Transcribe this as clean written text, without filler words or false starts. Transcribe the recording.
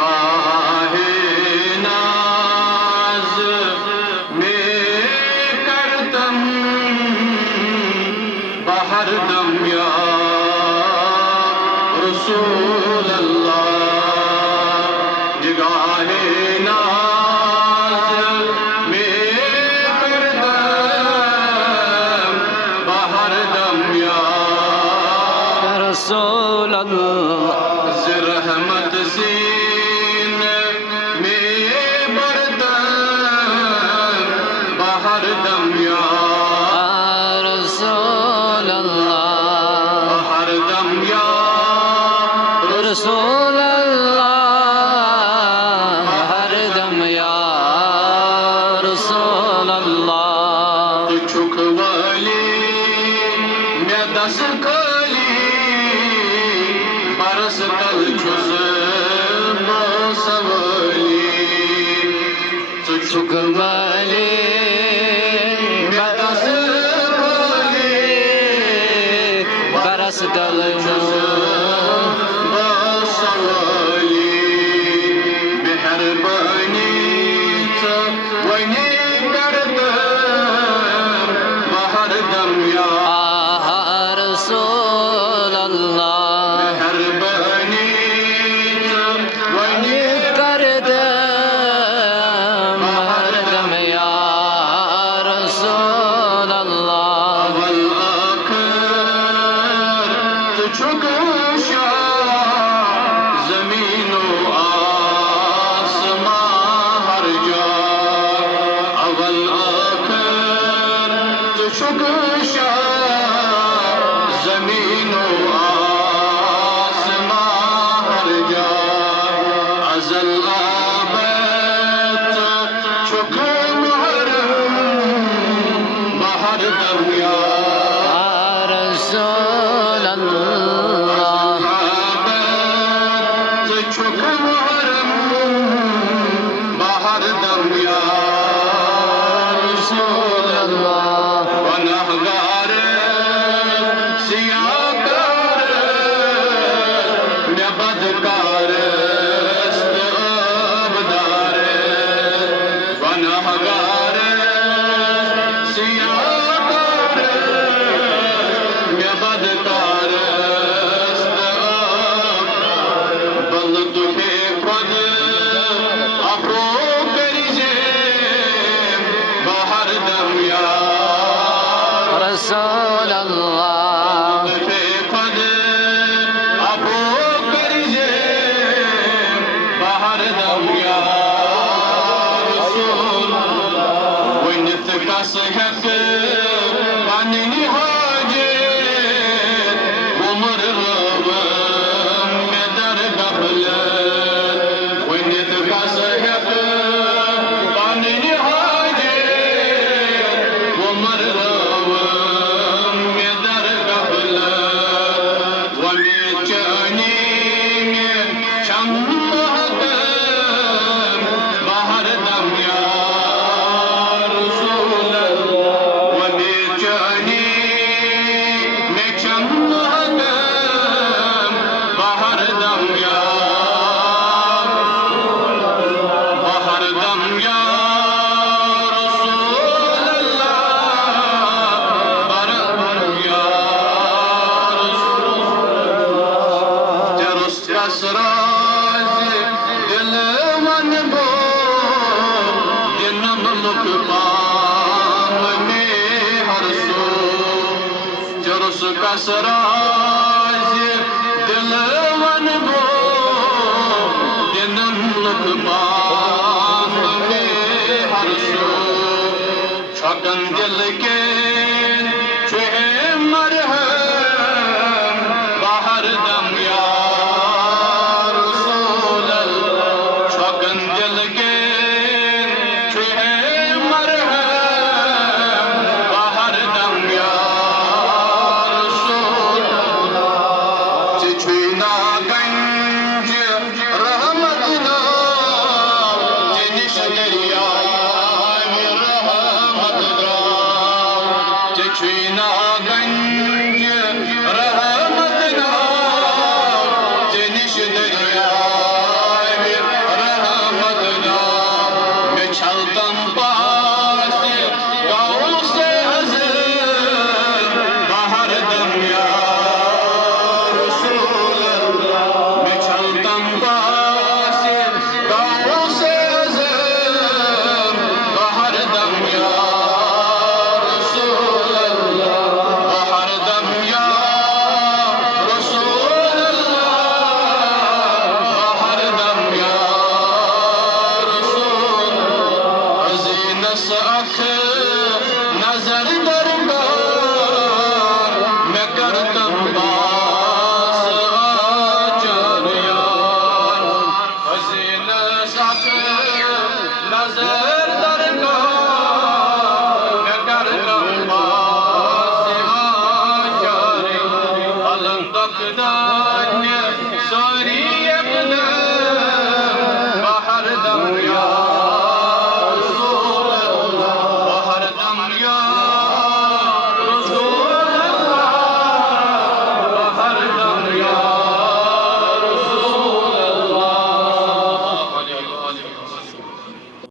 निगाहे नाज में करदम बहरदम या रसूल अल्लाह निगाहे नाज में करदम बहरदम या रसूल अल्लाह रहमत सीने में बरदम बहरदम या रसूल अल्लाह बहरदम या रसूल अल्लाह हरदम या रसूल अल्लाह चुक वाली मैं दस कली बरस कल छुस सवली चुक वाली मैं दस कली बरस दल सवली मेहरबानी वनी करदम बहरदम या रसूल अल्लाह मेहरबानी वनी कर दे हरदम या रसूल अल्लाह अवल आखिर तुझको ज़मीनो आसमां हर जा अवल आखिर तुझको ज़मीनो आसमां हर जा अज़ल आबद चुके बहरदम या रसूल अल्लाह आबद चुके बहरदम या रसूल अल्लाह गुनहगार सियाकार मैं बदकार अबदार गुनहगार सियाकार मैं बदकार बल तुहे खुद अफरो करीजे बहरदम या रसूल अल्लाह खुद अफरो करीजे बहरदम या रसूल वनित कस हक पानी हाजे उमर रव में दर गफल वनित कस हक पानी हाजे उमर रव में दर गफल वमी चनी शम बहरदम या रसूल वमी चनी में शम बहरदम या बहरदम या रसूल बहरदम या जरुस कसराज दिल मन बो दिनम मुख पाम में हर सो जरुस कसराज दिल मन बो दिनम मुख पाम में हर सो छकन